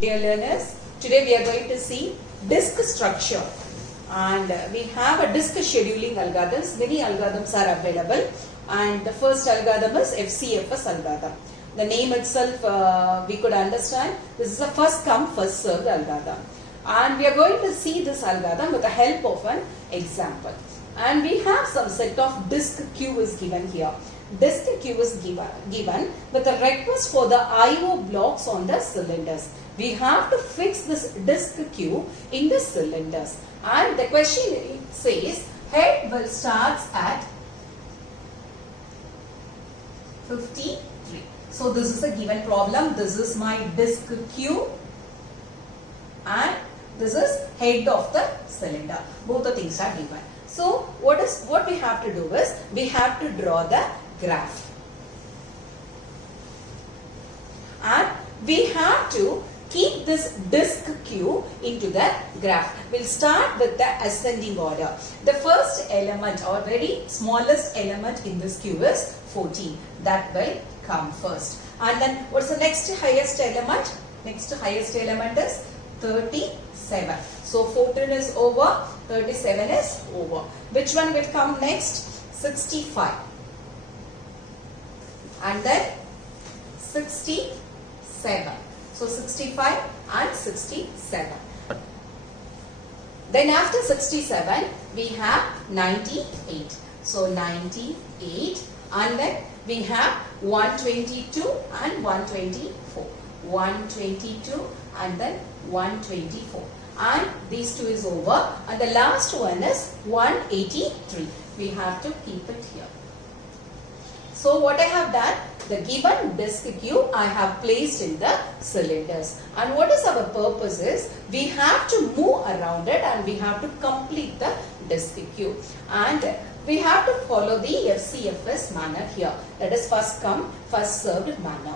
Dear learners, today we are going to see disk structure, and we have a disk scheduling algorithms. Many algorithms are available, and the first algorithm is FCFS algorithm. The name itself we could understand. This is a first come first served algorithm, and we are going to see this algorithm with the help of an example. And we have some set of disk queue is given here. Disk queue is given with a request for the IO blocks on the cylinders. We have to fix this disk queue in the cylinders. And the question says head will start at 53. So this is a given problem. This is my disk queue and this is head of the cylinder. Both the things are given. So what we have to do is we have to draw the graph. And we have to keep this disk queue into the graph. We'll start with the ascending order. The first element or very smallest element in this queue is 14. That will come first. And then what's the next highest element? Next highest element is 37. So 14 is over, 37 is over. Which one will come next? 65. And then 67. So 65 and 67. Then after 67, we have 98. So 98, and then we have 122 and 124. 122 and then 124. And these two is over. And the last one is 183. We have to keep it here. So what I have done, the given disk queue I have placed in the cylinders. And what is our purpose is, we have to move around it and we have to complete the disk queue. And we have to follow the FCFS manner here. That is first come, first served manner.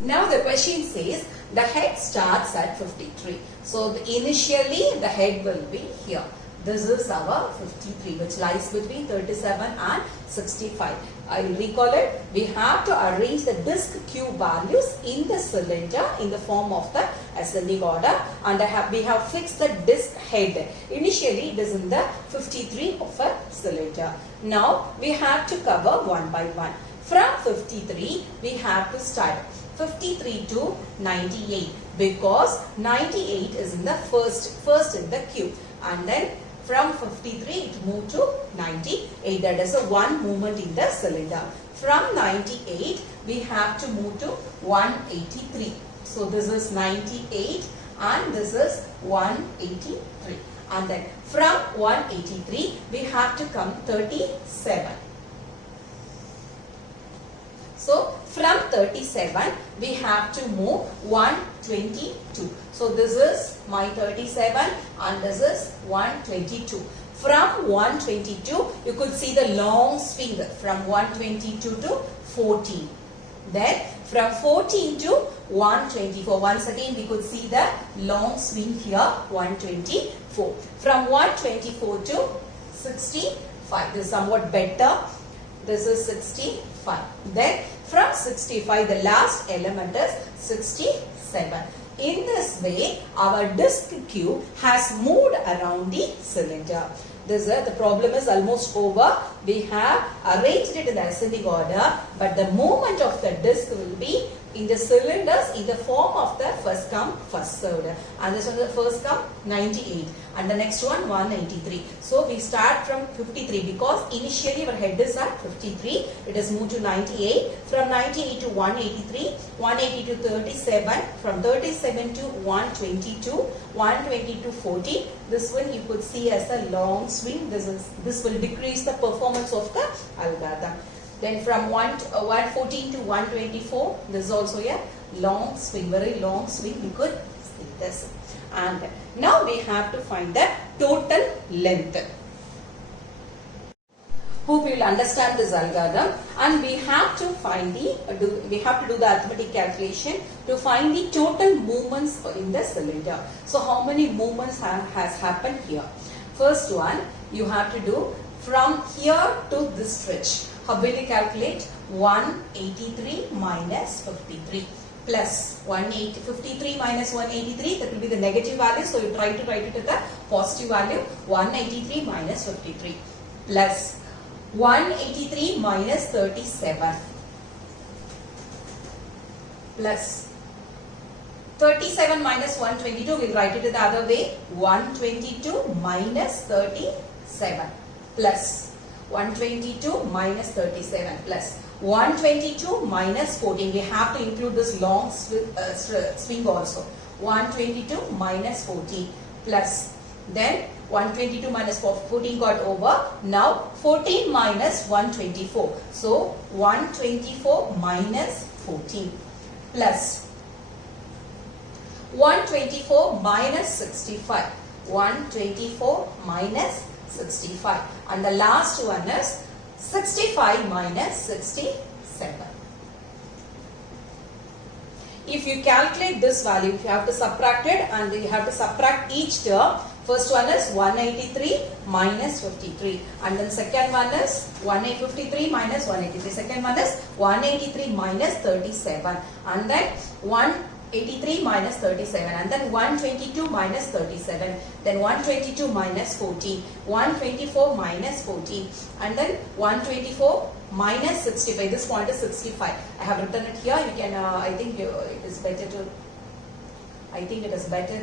Now the question says the head starts at 53. So initially the head will be here. This is our 53, which lies between 37 and 65. I recall it. We have to arrange the disk queue values in the cylinder in the form of the ascending order, and we have fixed the disk head. Initially it is in the 53 of a cylinder. Now we have to cover one by one. From 53 we have to start 53 to 98, because 98 is in the first in the queue, and then from 53 it moved to 98. That is a one movement in the cylinder. From 98 we have to move to 183. So this is 98 and this is 183. And then from 183 we have to come 37. So from 37 we have to move 122. So this is my 37 and this is 122. From 122 you could see the long swing from 122 to 14. Then from 14 to 124. Once again we could see the long swing here, 124. From 124 to 65. This is somewhat better. This is 65. Then from 65 the last element is 67. In this way our disk queue has moved around the cylinder. The problem is almost over. We have arranged it in the ascending order, but the movement of the disk will be in the cylinders in the form of the first come first served. And this one the first come 98 and the next one 183. So we start from 53 because initially our head is at 53. It is moved to 98. From 98 to 183, 180 to 37, from 37 to 122, 120 to 40. This one you could see as a long swing. This will decrease the performance of the algorithm. Then from 114 to 124, this is also a long swing, very long swing. We could see this. And now we have to find the total length. Hope you will understand this algorithm, and we have to find do the arithmetic calculation to find the total movements in the cylinder. So how many movements has happened here? First one you have to do from here to this stretch. How will you calculate? 183 minus 53. plus 153 minus 183, that will be the negative value, so you try to write it as the positive value. 183 minus 53 plus 183 minus 37 plus 37 minus 122, we'll write it the other way, 122 minus 37 plus 122 minus 37 plus 122 minus 14. We have to include this long swing also. 122 minus 14 plus then 122 minus 14 got over. Now 14 minus 124. So 124 minus 14 plus 124 minus 65. 124 minus 65. And the last one is 65 minus 67. If you calculate this value, if you have to subtract it and you have to subtract each term. First one is 183 minus 53 and then second one is 153 minus 183. Second one is 183 minus 37 and then 183 minus 37 and then 122 minus 37, then 122 minus 14, 124 minus 14 and then 124 minus 65. This point is 65. I have written it here. You can, I think it is better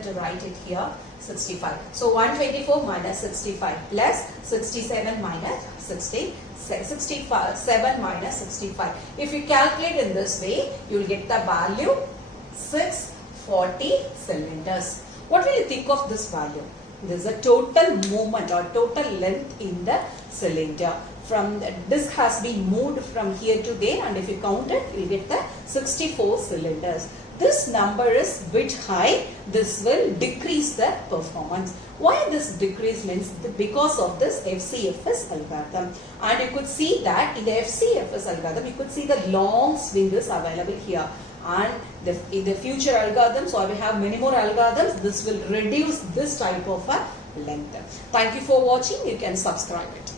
to write it here, 65. So 124 minus 65 plus 67 minus 67 minus 65. If you calculate in this way, you will get the value 640 cylinders. What will you think of this value? This is a total movement or total length in the cylinder. From the disc has been moved from here to there, and if you count it, you will get the 64 cylinders. This number is bit high. This will decrease the performance. Why this decrease means because of this FCFS algorithm. And you could see that in the FCFS algorithm, you could see the long swing is available here. And in the future algorithms, or we have many more algorithms, this will reduce this type of a length. Thank you for watching. You can subscribe it.